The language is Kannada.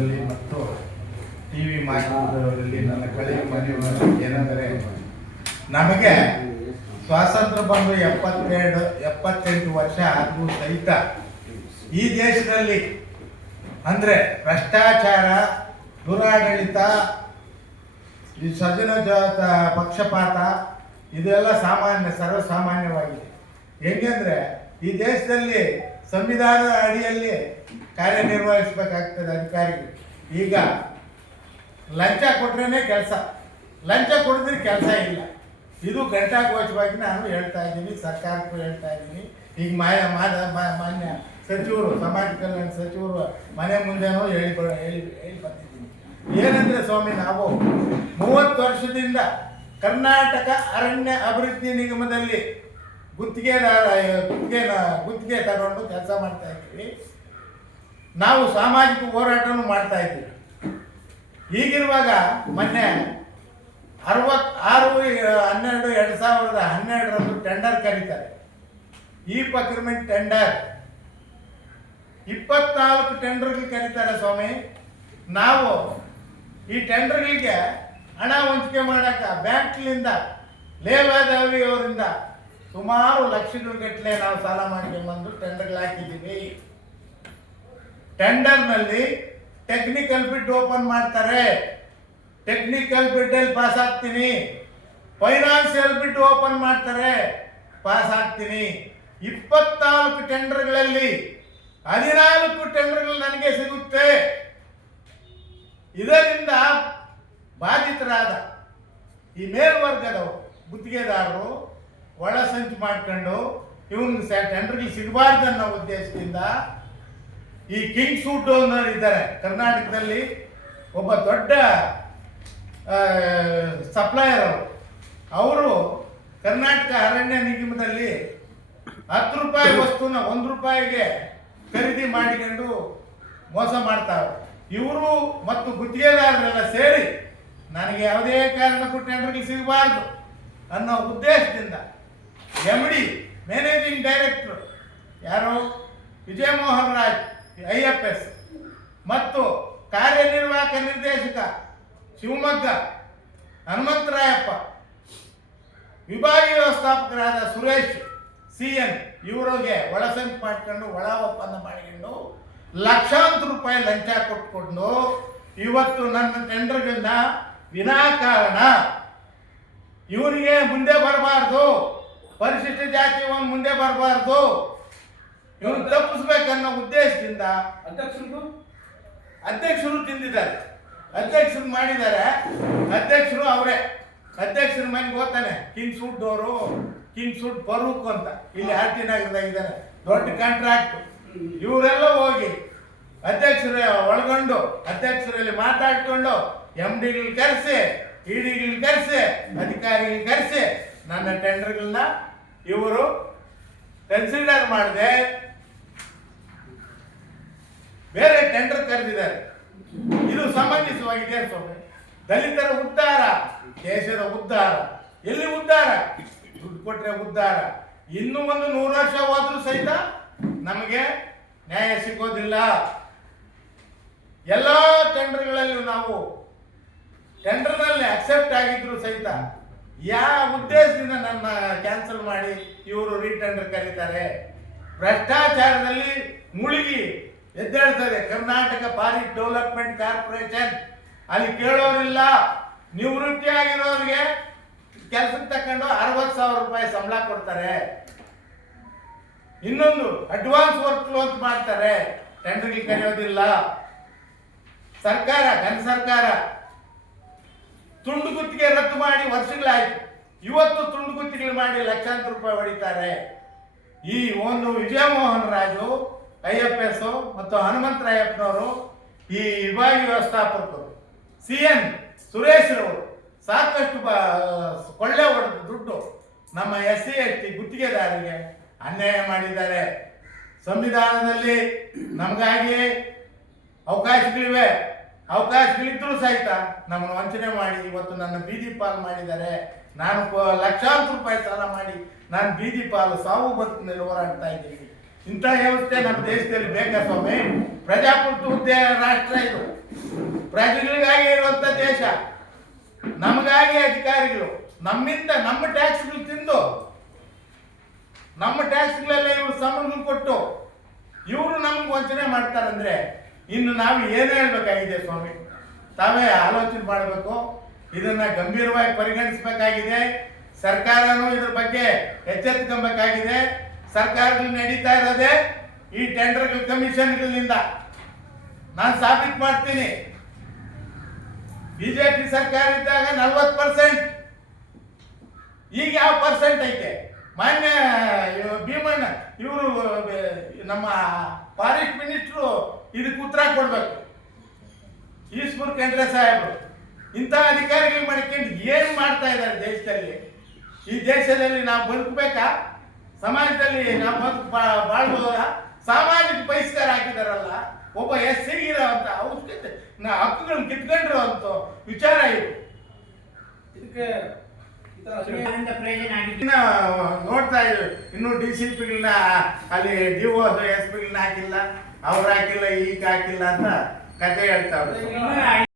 ಮಾಧ್ಯಮದವರಲ್ಲಿ ಮತ್ತು ಟಿವಿ ಮಾಧ್ಯಮದವರಲ್ಲಿ ನನ್ನ ಕಳೆಯ ಮನವಿ ಏನೆಂದರೆ, ನಮಗೆ ಸ್ವಾತಂತ್ರ್ಯ ಬಂದು 78 ವರ್ಷ ಆದರೂ ಸಹಿತ ಈ ದೇಶದಲ್ಲಿ ಅಂದರೆ ಭ್ರಷ್ಟಾಚಾರ, ದುರಾಡಳಿತ, ಈ ಸಜ್ಜನ ಪಕ್ಷಪಾತ ಇದೆಲ್ಲ ಸರ್ವಸಾಮಾನ್ಯವಾಗಿದೆ. ಹೆಂಗೆಂದರೆ ಈ ದೇಶದಲ್ಲಿ ಸಂವಿಧಾನದ ಅಡಿಯಲ್ಲಿ ಕಾರ್ಯನಿರ್ವಹಿಸಬೇಕಾಗ್ತದೆ ಅಧಿಕಾರಿಗಳು. ಈಗ ಲಂಚ ಕೊಟ್ರೇ ಕೆಲಸ, ಲಂಚ ಕೊಡಿದ್ರೆ ಕೆಲಸ ಇಲ್ಲ. ಇದು ಘಂಟಾಘೋಷವಾಗಿ ನಾನು ಹೇಳ್ತಾ ಇದ್ದೀನಿ, ಸರ್ಕಾರಕ್ಕೂ ಹೇಳ್ತಾ ಇದ್ದೀನಿ. ಈಗ ಮಾನ್ಯ ಸಚಿವರು, ಸಮಾಜ ಕಲ್ಯಾಣ ಸಚಿವರು ಮನೆ ಮುಂದೆನೂ ಹೇಳಿ ಬಂದಿದ್ದೀನಿ. ಏನಂದರೆ ಸ್ವಾಮಿ, ನಾವು 30 ವರ್ಷದಿಂದ ಕರ್ನಾಟಕ ಅರಣ್ಯ ಅಭಿವೃದ್ಧಿ ನಿಗಮದಲ್ಲಿ ಗುತ್ತಿಗೆ ತಗೊಂಡು ಕೆಲಸ ಮಾಡ್ತಾ ಇದ್ದೀವಿ. ನಾವು ಸಾಮಾಜಿಕ ಹೋರಾಟನೂ ಮಾಡ್ತಾ ಇದ್ದೀವಿ. ಹೀಗಿರುವಾಗ ಮೊನ್ನೆ 66/12/2012 ಟೆಂಡರ್ ಕರೀತಾರೆ. ಈ ಪ್ರಕ್ರಿಮೆಂಟ್ ಟೆಂಡರ್ 24 ಟೆಂಡರ್ಗಳು ಕರೀತಾರೆ ಸ್ವಾಮಿ. ನಾವು ಈ ಟೆಂಡರ್ಗಳಿಗೆ ಹಣ ಹಂಚಿಕೆ ಮಾಡಕ್ಕೆ ಬ್ಯಾಂಕ್ಲಿಂದ ಲೇವಾದೇವಿ ಅವರಿಂದ ಸುಮಾರು ಲಕ್ಷಗಳ ಗಟ್ಟಲೆ ನಾವು ಸಾಲ ಮಾಡ್ಕೊಂಡ್ಬಂದು ಟೆಂಡರ್ಗಳು ಹಾಕಿದ್ದೀವಿ. ಟೆಂಡರ್ನಲ್ಲಿ ಟೆಕ್ನಿಕಲ್ ಬಿಡ್ ಓಪನ್ ಮಾಡ್ತಾರೆ. ಟೆಕ್ನಿಕಲ್ ಬಿಡ್ಡಲ್ಲಿ ಪಾಸ್ ಆಗ್ತೀನಿ, ಫೈನಾನ್ಷಿಯಲ್ ಬಿಡ್ ಓಪನ್ ಮಾಡ್ತಾರೆ, ಪಾಸ್ ಆಗ್ತೀನಿ. 24 ಟೆಂಡರ್ಗಳಲ್ಲಿ 14 ಟೆಂಡರ್ಗಳು ನನಗೆ ಸಿಗುತ್ತೆ. ಇದರಿಂದ ಬಾಧಿತರಾದ ಈ ಮೇಲ್ವರ್ಗದವರು ಗುತ್ತಿಗೆದಾರರು ಒಳಸಂಚು ಮಾಡ್ಕೊಂಡು ಇವನು ಟೆಂಡರ್ಗೆ ಸಿಗಬಾರ್ದು ಅನ್ನೋ ಉದ್ದೇಶದಿಂದ ಈ ಕಿಂಗ್ ಸೂಟ್ ಅನ್ನೋರು ಇದ್ದಾರೆ ಕರ್ನಾಟಕದಲ್ಲಿ, ಒಬ್ಬ ದೊಡ್ಡ ಸಪ್ಲೈಯರ್ ಅವರು ಕರ್ನಾಟಕ ಅರಣ್ಯ ನಿಗಮದಲ್ಲಿ 10 ರೂಪಾಯಿ ವಸ್ತುನ 1 ರೂಪಾಯಿಗೆ ಖರೀದಿ ಮಾಡಿಕೊಂಡು ಮೋಸ ಮಾಡ್ತಾರೆ. ಇವರು ಮತ್ತು ಗುತ್ತಿಗೆದಾರರೆಲ್ಲ ಸೇರಿ ನನಗೆ ಯಾವುದೇ ಕಾರಣಕ್ಕೂ ಟೆಂಡರ್ಗೆ ಸಿಗಬಾರ್ದು ಅನ್ನೋ ಉದ್ದೇಶದಿಂದ MD ಮ್ಯಾನೇಜಿಂಗ್ ಡೈರೆಕ್ಟರ್ ಯಾರು ವಿಜಯಮೋಹನ್ ರಾಜ್ IFS ಮತ್ತು ಕಾರ್ಯನಿರ್ವಾಹಕ ನಿರ್ದೇಶಕ ಶಿವಮೊಗ್ಗ ಹನುಮಂತರಾಯಪ್ಪ, ವಿಭಾಗೀಯ ವ್ಯವಸ್ಥಾಪಕರಾದ ಸುರೇಶ್ CN ಇವರಿಗೆ ಒಳಸಂಚು ಮಾಡ್ಕೊಂಡು ಒಳ ಒಪ್ಪಂದ ಮಾಡಿಕೊಂಡು ಲಕ್ಷಾಂತರ ರೂಪಾಯಿ ಲಂಚ ಕೊಟ್ಕೊಂಡು ಇವತ್ತು ನನ್ನ ಟೆಂಡರ್ಗಳನ್ನ ವಿನಾಕಾರಣ ಇವನಿಗೆ ಮುಂದೆ ಬರಬಾರ್ದು, ಪರಿಶಿಷ್ಟ ಜಾತಿಯವನು ಮುಂದೆ ಬರಬಾರ್ದು, ಇವನು ತಪ್ಪಿಸ್ಬೇಕನ್ನೋ ಉದ್ದೇಶದಿಂದ ಅಧ್ಯಕ್ಷರು ತಿಂದಿದ್ದಾರೆ, ಅಧ್ಯಕ್ಷರು ಮಾಡಿದ್ದಾರೆ. ಅಧ್ಯಕ್ಷರು ಅವರೇ, ಅಧ್ಯಕ್ಷರ ಮನೆಗೆ ಹೋಗ್ತಾನೆ ಕಿಂಗ್ ಸೂಟ್ ಅವರು, ಕಿಂಗ್ ಸೂಟ್ ಫರೂಕ್ ಅಂತ ಇಲ್ಲಿ RT ನಗರದಾಗ ಇದ್ದಾನೆ, ದೊಡ್ಡ ಕಾಂಟ್ರಾಕ್ಟ್. ಇವರೆಲ್ಲ ಹೋಗಿ ಅಧ್ಯಕ್ಷರು ಒಳಗೊಂಡು ಅಧ್ಯಕ್ಷರಲ್ಲಿ ಮಾತಾಡ್ಕೊಂಡು MDಗಳು ಕರೆಸಿ, EDಗಳು ಕರೆಸಿ, ಅಧಿಕಾರಿಗಳು ಕರೆಸಿ ನನ್ನ ಟೆಂಡರ್ಗಳನ್ನ ಇವರು ಕನ್ಸಿಡರ್ ಮಾಡದೆ ಬೇರೆ ಟೆಂಡರ್ ಕರೆದಿದ್ದಾರೆ. ಇದು ಸಮಂಜಸವಾಗಿದೆ ಸ್ವಾಮಿ. ದಲಿತರ ಉದ್ಧಾರ, ದೇಶದ ಉದ್ಧಾರ. ಎಲ್ಲಿ ಉದ್ಧಾರ? ದುಡ್ಡು ಕೊಟ್ಟರೆ ಉದ್ಧಾರ. ಇನ್ನೂ 100 ವರ್ಷ ಹೋದ್ರೂ ಸಹಿತ ನಮಗೆ ನ್ಯಾಯ ಸಿಗೋದಿಲ್ಲ. ಎಲ್ಲ ಟೆಂಡರ್ಗಳಲ್ಲೂ ನಾವು ಟೆಂಡರ್ನಲ್ಲಿ ಅಕ್ಸೆಪ್ಟ್ ಆಗಿದ್ರು ಸಹಿತ ಯಾವ ಉದ್ದೇಶದಿಂದ ನನ್ನ ಕ್ಯಾನ್ಸಲ್ ಮಾಡಿ ಇವರು ರೀಟೆಂಡರ್ ಕರೀತಾರೆ? ಭ್ರಷ್ಟಾಚಾರದಲ್ಲಿ ಮುಳುಗಿ ಎದ್ದೇಳ್ತದೆ ಕರ್ನಾಟಕ ಫಾರೆಸ್ಟ್ ಡೆವಲಪ್ಮೆಂಟ್ ಕಾರ್ಪೊರೇಷನ್. ಅಲ್ಲಿ ಕೇಳೋರಿಲ್ಲ. ನಿವೃತ್ತಿ ಆಗಿರೋರಿಗೆ ಕೆಲಸಕ್ಕೆ ತಕೊಂಡು 60,000 ರೂಪಾಯಿ ಸಂಬಳ ಕೊಡ್ತಾರೆ. ಇನ್ನೊಂದು ಅಡ್ವಾನ್ಸ್ ವರ್ಕ್ ಕ್ಲೋಸ್ ಮಾಡ್ತಾರೆ, ಟೆಂಡರ್ಗೆ ಕರೆಯೋದಿಲ್ಲ. ಸರ್ಕಾರ, ಘನ ಸರ್ಕಾರ ತುಂಡು ಗುತ್ತಿಗೆ ರದ್ದು ಮಾಡಿ ವರ್ಷಗಳಾಯ್ತು. ಇವತ್ತು ತುಂಡು ಗುತ್ತಿಗೆ ಮಾಡಿ ಲಕ್ಷಾಂತರ ರೂಪಾಯಿ ಹೊಡಿತಾರೆ. ಈ ಒಂದು ವಿಜಯಮೋಹನ್ ರಾಜು IFS ಮತ್ತು ಹನುಮಂತರಾಯಪ್ಪನವರು, ಈ ವಿಭಾಗೀಯ ವ್ಯವಸ್ಥಾಪಕರು CN ಸುರೇಶ್ ರವರು ಸಾಕಷ್ಟು ಕೊಳ್ಳೆ ಹೊಡೆದು ದುಡ್ಡು ನಮ್ಮ SC ST ಗುತ್ತಿಗೆದಾರರಿಗೆ ಅನ್ಯಾಯ ಮಾಡಿದ್ದಾರೆ. ಸಂವಿಧಾನದಲ್ಲಿ ನಮಗಾಗಿ ಅವಕಾಶಗಳಿವೆ, ಅವಕಾಶಗಳಿದ್ರೂ ಸಹಿತ ನಮ್ಮನ್ನು ವಂಚನೆ ಮಾಡಿ ಇವತ್ತು ನನ್ನ ಬೀದಿ ಪಾಲು ಮಾಡಿದ್ದಾರೆ. ನಾನು ಲಕ್ಷಾಂತರ ರೂಪಾಯಿ ಸಾಲ ಮಾಡಿ ನಾನು ಬೀದಿ ಪಾಲು ಸಾವು ಬದುಕಿನಲ್ಲಿ ಹೋರಾಡ್ತಾ ಇದ್ದೀನಿ. ಇಂಥ ವ್ಯವಸ್ಥೆ ನಮ್ಮ ದೇಶದಲ್ಲಿ ಬೇಕಾ ಸ್ವಾಮಿ? ಪ್ರಜಾಪ್ರಭುತ್ವ ರಾಷ್ಟ್ರ ಇದು, ಪ್ರಜೆಗಳಿಗಾಗಿ ಇರುವಂತ ದೇಶ, ನಮಗಾಗಿ ಅಧಿಕಾರಿಗಳು ನಮ್ಮಿಂದ ನಮ್ಮ ಟ್ಯಾಕ್ಸ್ಗಳು ತಿಂದು, ನಮ್ಮ ಟ್ಯಾಕ್ಸ್ಗಳೆಲ್ಲ ಇವರು ಸಂಬಳಗಳು ಕೊಟ್ಟು ಇವರು ನಮ್ಗೆ ವಂಚನೆ ಮಾಡ್ತಾರಂದ್ರೆ ಇನ್ನು ನಾವು ಏನು ಹೇಳ್ಬೇಕಾಗಿದೆ ಸ್ವಾಮಿ? ತಾವೇ ಆಲೋಚನೆ ಮಾಡಬೇಕು, ಇದನ್ನ ಗಂಭೀರವಾಗಿ ಪರಿಗಣಿಸಬೇಕಾಗಿದೆ. ಸರ್ಕಾರನೂ ಇದ್ರ ಬಗ್ಗೆ ಎಚ್ಚೆತ್ತುಕೊಬೇಕಾಗಿದೆ. ಸರ್ಕಾರಗಳು ನಡೀತಾ ಇರೋದೇ ಈ ಟೆಂಡರ್ ಕಮಿಷನ್ಗಳಿಂದ. ನಾನು ಸಾಬೀತು ಮಾಡ್ತೀನಿ. ಬಿಜೆಪಿ ಸರ್ಕಾರ ಇದ್ದಾಗ 40%, ಈಗ ಯಾವ ಪರ್ಸೆಂಟ್ ಐತೆ? ಮಾನ್ಯ ಭೀಮಣ್ಣ ಇವರು ನಮ್ಮ ಫಾರೆಸ್ಟ್ ಮಿನಿಸ್ಟ್ರು ಇದಕ್ಕೆ ಉತ್ತರ ಕೊಡ್ಬೇಕು. ಈಶ್ವರ್ ಖಂಡ್ರೆ ಸಾಹೇಬರು ಇಂಥ ಅಧಿಕಾರಿಗಳು ಮಾಡ್ಕೊಂಡು ಏನು ಮಾಡ್ತಾ ಇದ್ದಾರೆ ದೇಶದಲ್ಲಿ? ಈ ದೇಶದಲ್ಲಿ ನಾವು ಬದುಕಬೇಕಾ? ಸಮಾಜದಲ್ಲಿ ನಾವು ಬಾಳ್ಬೋದಾ? ಸಾಮಾಜಿಕ ಬಹಿಷ್ಕಾರ ಹಾಕಿದಾರಲ್ಲ, ಒಬ್ಬ ಎಸ್ಸಿಗಿರೋ ಅಂತ ಹಕ್ಕುಗಳನ್ನ ಕಿತ್ಕೊಂಡ್ರು ಅಂತ ವಿಚಾರ ಇದು. ಇದಕ್ಕೆ ನೋಡ್ತಾ ಇದ್ರು, ಇನ್ನು DCPಗಳನ್ನ ಅಲ್ಲಿ DO SP ಗಳನ್ನ ಹಾಕಿಲ್ಲ, ಅವ್ರು ಹಾಕಿಲ್ಲ, ಈಗ ಹಾಕಿಲ್ಲ ಅಂತ ಕತೆ ಹೇಳ್ತಾವ್ರೆ.